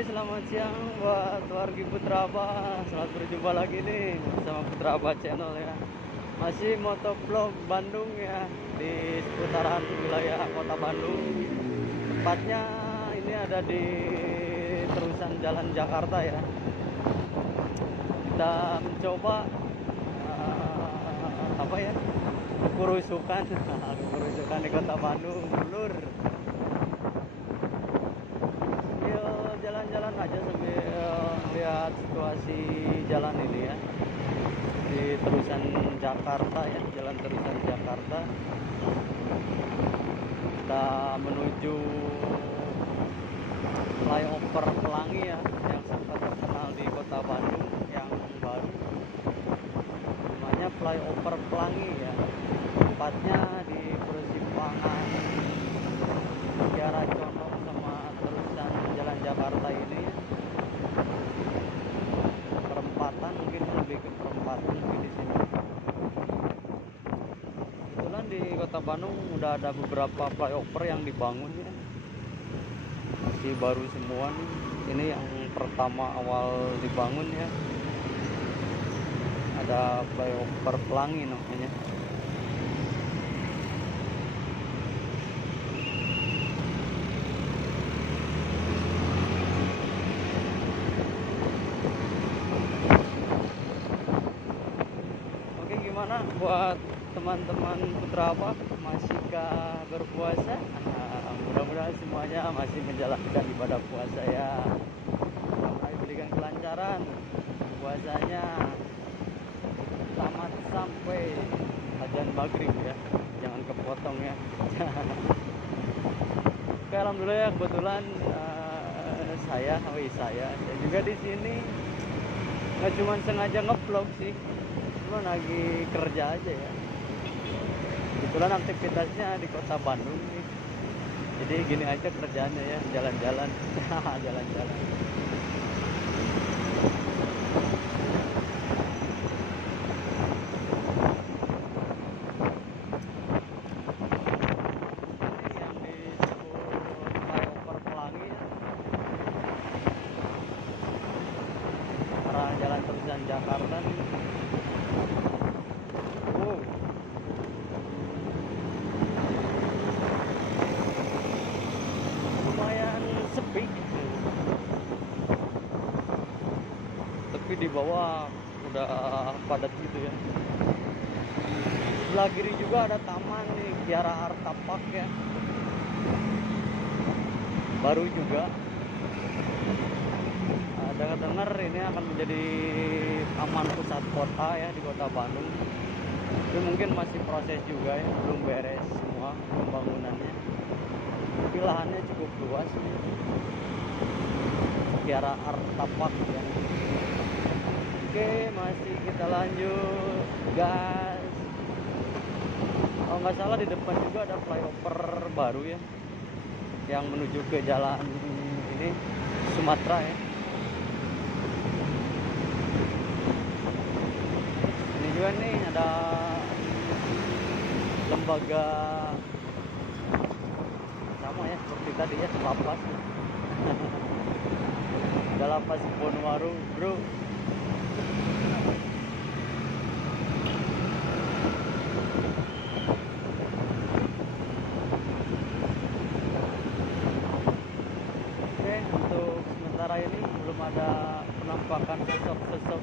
Oke, selamat siang buat wargi Putraba. Selamat berjumpa lagi nih sama Putraba Channel ya. Masih motovlog Bandung ya, di seputaran wilayah Kota Bandung. Tepatnya ini ada di terusan Jalan Jakarta ya. Kita mencoba apa ya? Kerusukan, kerusukan di Kota Bandung, Lur. Jalan-jalan aja sambil lihat situasi jalan ini ya, di terusan Jakarta ya, jalan terusan Jakarta. Kita menuju flyover Pelangi ya, yang sangat terkenal di Kota Bandung yang baru, namanya flyover Pelangi ya. Tempatnya di persimpangan Kiara Condong sama terusan Jalan Jakarta ini. Perempatan, mungkin lebih ke perempatan mungkin di sini. Kebetulan di Kota Bandung udah ada beberapa flyover yang dibangun ya. Masih baru semua nih. Ini yang pertama awal dibangun ya. Ada flyover Pelangi namanya. Gimana buat teman-teman Putraba, masihkah berpuasa? Mudah-mudahan semuanya masih menjalankan ibadah puasa ya. Semoga diberikan kelancaran puasanya tamat sampai azan maghrib ya, jangan kepotong ya. Oke, alhamdulillah ya, kebetulan saya juga di sini nggak cuma sengaja ngevlog sih, cuma lagi kerja aja ya. Kebetulan aktivitasnya di Kota Bandung nih, jadi gini aja kerjaannya ya, jalan-jalan. Jalan-jalan. Ini yang disebut flyover Pelangi ya, arah jalan terusan Jakarta nih. Lumayan sepi, tapi di bawah udah padat gitu ya. Sebelah kiri juga ada taman nih, Kiara Arta Park ya, baru juga. Ada dengar ini akan menjadi taman pusat kota ya di Kota Bandung. Tapi mungkin masih proses juga ya, belum beres semua pembangunannya. Tapi lahannya cukup luas nih, Kiara Arta Park ya. Oke, masih kita lanjut gas. Kalau nggak salah di depan juga ada flyover baru ya, yang menuju ke jalan ini Sumatera ya. Ini juga nih ada lembaga sama ya seperti tadi ya, lapas. Ada lapas Bonwaru bro. Oke, untuk sementara ini belum ada penampakan sosok-sosok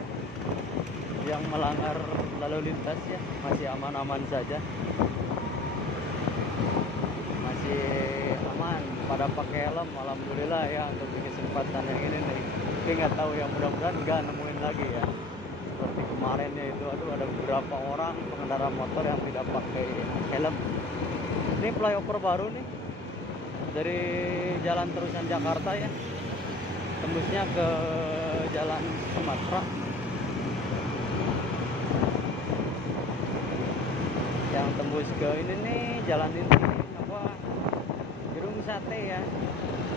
yang melanggar lalu lintas ya, masih aman-aman saja, masih aman, pada pakai helm alhamdulillah ya untuk kesempatan yang ini nih. Tapi nggak tahu ya, mudah-mudahan nggak nemuin lagi ya seperti kemarinnya itu. Aduh, ada beberapa orang pengendara motor yang tidak pakai helm. Ini flyover baru nih dari jalan terusan Jakarta ya, tembusnya ke jalan Sumatera. Yang tembus ke ini nih, jalan ini apa, Gedung Sate ya.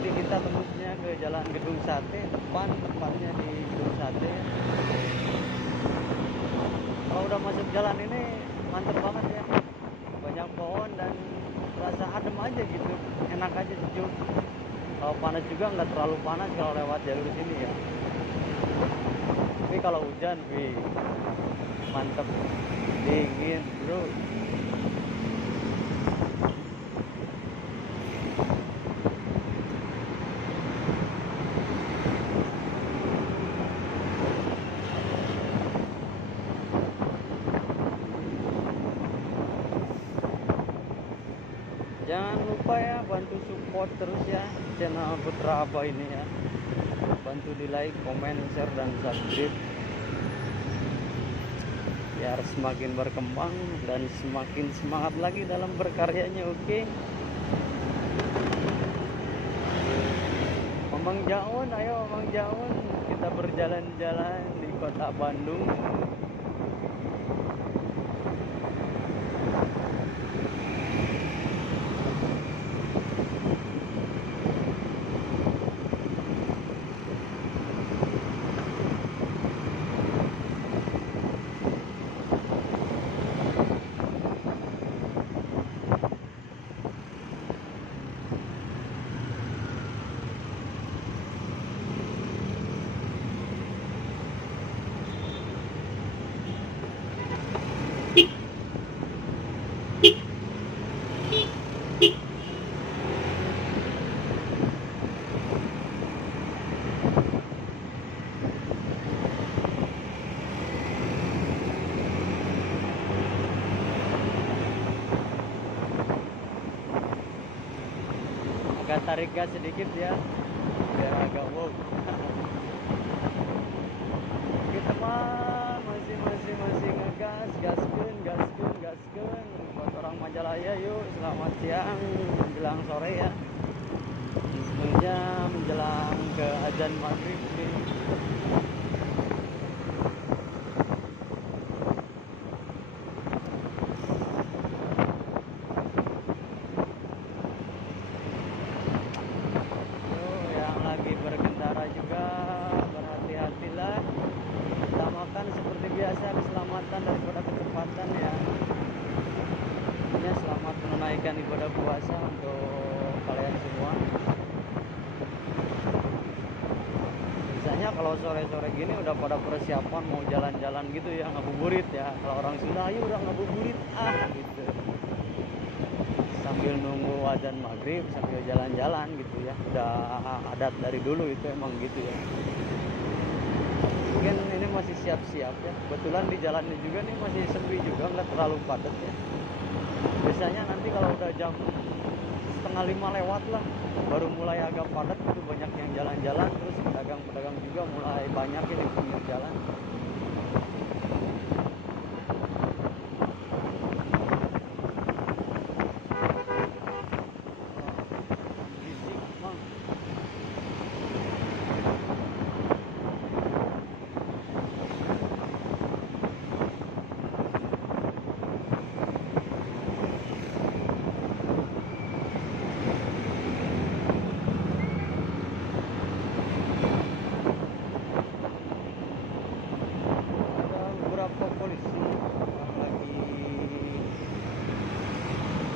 Jadi kita tembusnya ke jalan Gedung Sate, tepatnya di Gedung Sate ya. Kalau udah masuk jalan ini mantep banget ya, banyak pohon dan rasa adem aja gitu, enak aja, sejuk. Kalau panas juga nggak terlalu panas kalau lewat jalur sini ya. Tapi kalau hujan, wih, mantep, dingin bro. Jangan lupa ya, bantu support terus ya channel Putra Abah ini ya. Bantu di like, komen, share, dan subscribe biar semakin berkembang dan semakin semangat lagi dalam berkaryanya. Oke. Mamang Jaun, ayo Mamang Jaun, kita berjalan-jalan di kota Bandung. Agak tarik gas sedikit ya biar agak wow. Kita mah masih ngegas, gaskeun buat orang Majalaya. Yuk, selamat siang menjelang sore ya, sebenarnya menjelang ke azan maghrib nih. Berkendara juga berhati-hatilah, utamakan seperti biasa keselamatan daripada kecepatan ya. Intinya selamat menunaikan ibadah puasa untuk kalian semua. Biasanya kalau sore-sore gini udah pada persiapan mau jalan-jalan gitu ya, ngabuburit ya. Kalau orang Sunda, ayo udah ngabuburit gitu, sambil nunggu azan maghrib sambil jalan-jalan gitu ya. Udah adat dari dulu itu emang gitu ya. Mungkin ini masih siap-siap ya. Kebetulan di jalannya juga nih masih sepi juga, nggak terlalu padat ya. Biasanya nanti kalau udah jam 4:30 lewat lah baru mulai agak padat gitu, banyak yang jalan-jalan, terus pedagang-pedagang juga mulai banyak ini di pinggir jalan.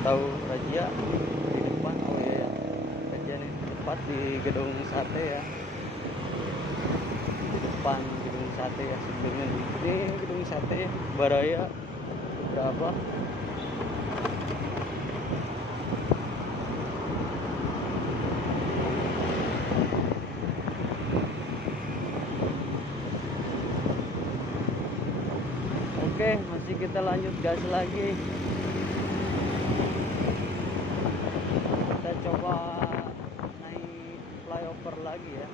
Tahu razia di depan. Oh iya ya, razia nih tepat di gedung sate ya, di depan gedung sate ya, sebelumnya ini gedung sate Baraya berapa. Oke, masih kita lanjut gas lagi. Kita coba naik flyover lagi ya.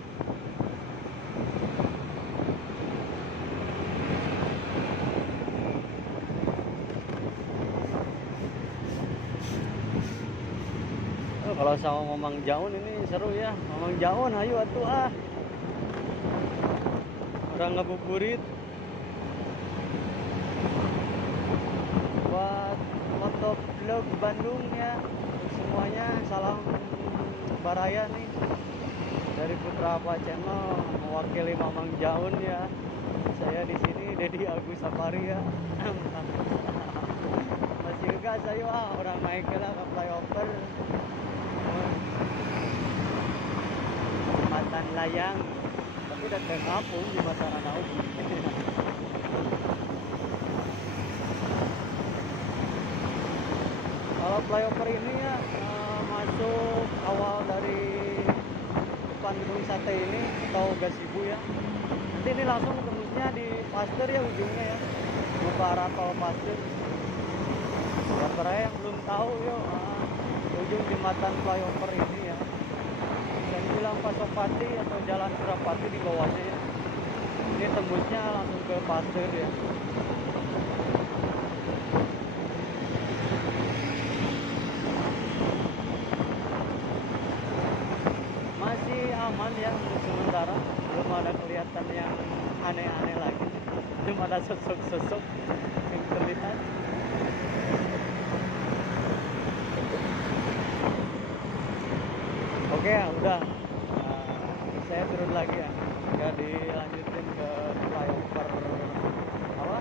Kalau sama Mamang Jaun ini seru ya. Mamang Jaun, ayo atuh orang ngabuburit buat motovlog Bandung ya. Semuanya salam Baraya nih dari Putra Abah Channel, mewakili Mamang Jaun ya. Saya di sini Dedi Agus Sapari ya. Masih gas ayo orang naik ke flyover. layang tapi datang ngapung di mata anak kalau flyover ini ya masuk awal dari depan gedung sate ini atau gazebo ya, nanti ini langsung tembusnya di Pasteur ya ujungnya ya, mau ke arah tol Pasteur ya. Para yang belum tahu yuk, ujung jembatan flyover ini ya, bisa dibilang Pasopati atau Jalan Surapati di bawahnya ya. Ini tembusnya langsung ke Pasteur ya. Masih aman ya untuk sementara, belum ada kelihatan yang aneh-aneh lagi, cuma ada sosok-sosok yang terlihat. Oke ya udah, saya turun lagi ya, nggak dilanjutin ke flyover apa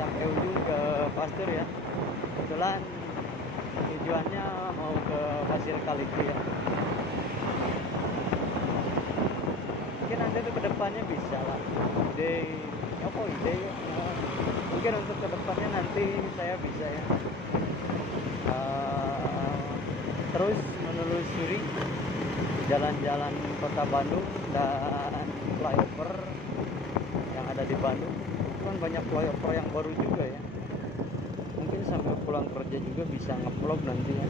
sampai ujung ke Pasteur ya. Kebetulan tujuannya mau ke Pasir Kaliki ya. Mungkin nanti itu kedepannya bisa lah ide ya. Mungkin untuk kedepannya nanti saya bisa ya terus menelusuri jalan-jalan kota Bandung dan flyover yang ada di Bandung. Kan banyak flyover yang baru juga ya, mungkin sambil pulang kerja juga bisa nge-vlog nanti ya.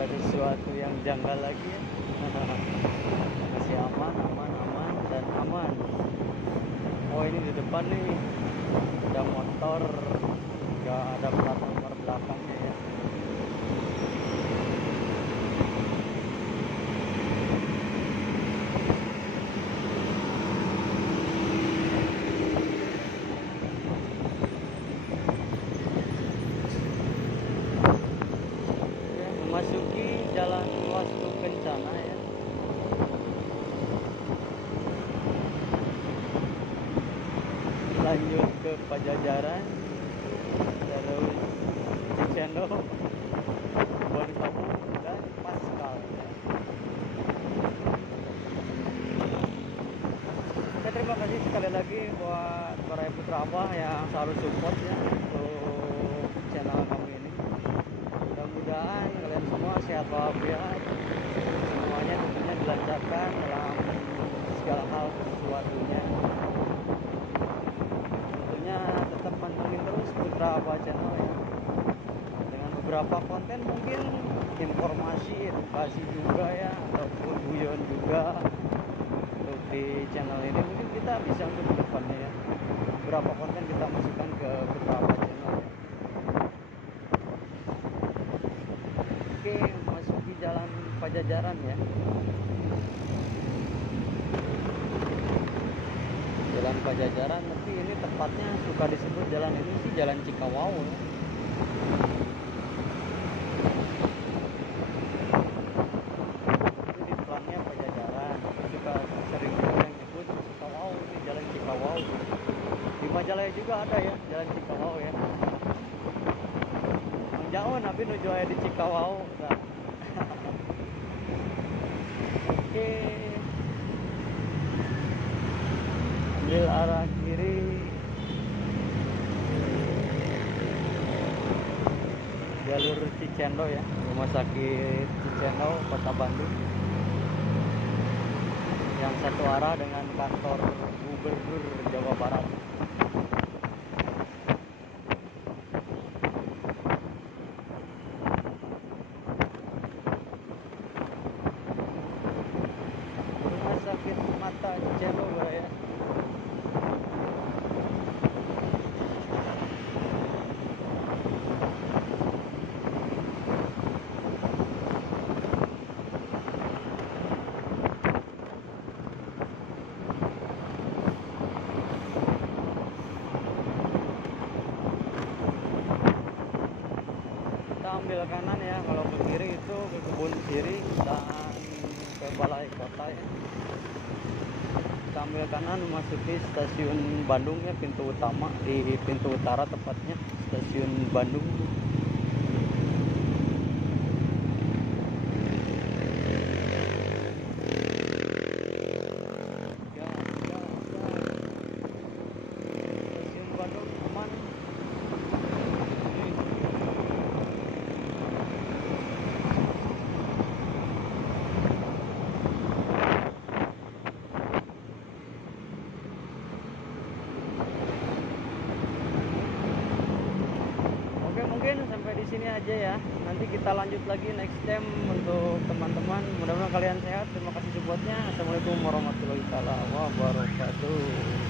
Ada sesuatu yang janggal lagi ya. Masih aman dan aman. Oh ini di depan nih ada motor, nggak ada plat nomor belakangnya ya. Memasuki jalan Wastu Kencana ya. Lanjut ke Pajajaran, terus Cicendo, Bonikamu dan Pascal ya. Saya terima kasih sekali lagi buat para putra abah yang selalu support ya untuk channel kami ini. Mudah-mudahan kalian semua sehat walafiat, semuanya tentunya dilancarkan dalam segala hal sesuatunya. Tentunya tetap pantengin terus Putra Abah channel ya, dengan beberapa konten mungkin informasi, edukasi juga ya, ataupun guyon juga untuk di channel ini. Mungkin kita bisa untuk kedepannya ya, beberapa konten kita masukkan ke Putra Abah channel ya. Oke, masuki jalan Pajajaran ya. Jalan Pajajaran, tapi ini tepatnya suka disebut jalan ini sih Jalan Cikawau ya. Itu di depannya Pajajaran, suka sering juga yang nyebut Cikawau, ini Jalan Cikawau. Di Majalaya juga ada ya Jalan Cikawau ya. Jauh nabi nuju aya di Cikawau nah. Oke, ambil arah kiri, jalur Cicendo ya, Rumah Sakit Cicendo Kota Bandung, yang satu arah dengan kantor Gubernur Jawa Barat. Sakit mata Cicendo ya. kiri dan ke balai kota ya. Kita ambil kanan masuki stasiun Bandung ya, pintu utama, di pintu utara tepatnya stasiun Bandung. Ya, stasiun Bandung aman. Oke, mungkin sampai di sini aja ya. Nanti kita lanjut lagi next time untuk teman-teman. Mudah-mudahan kalian sehat. Terima kasih supportnya. Assalamualaikum warahmatullahi wabarakatuh.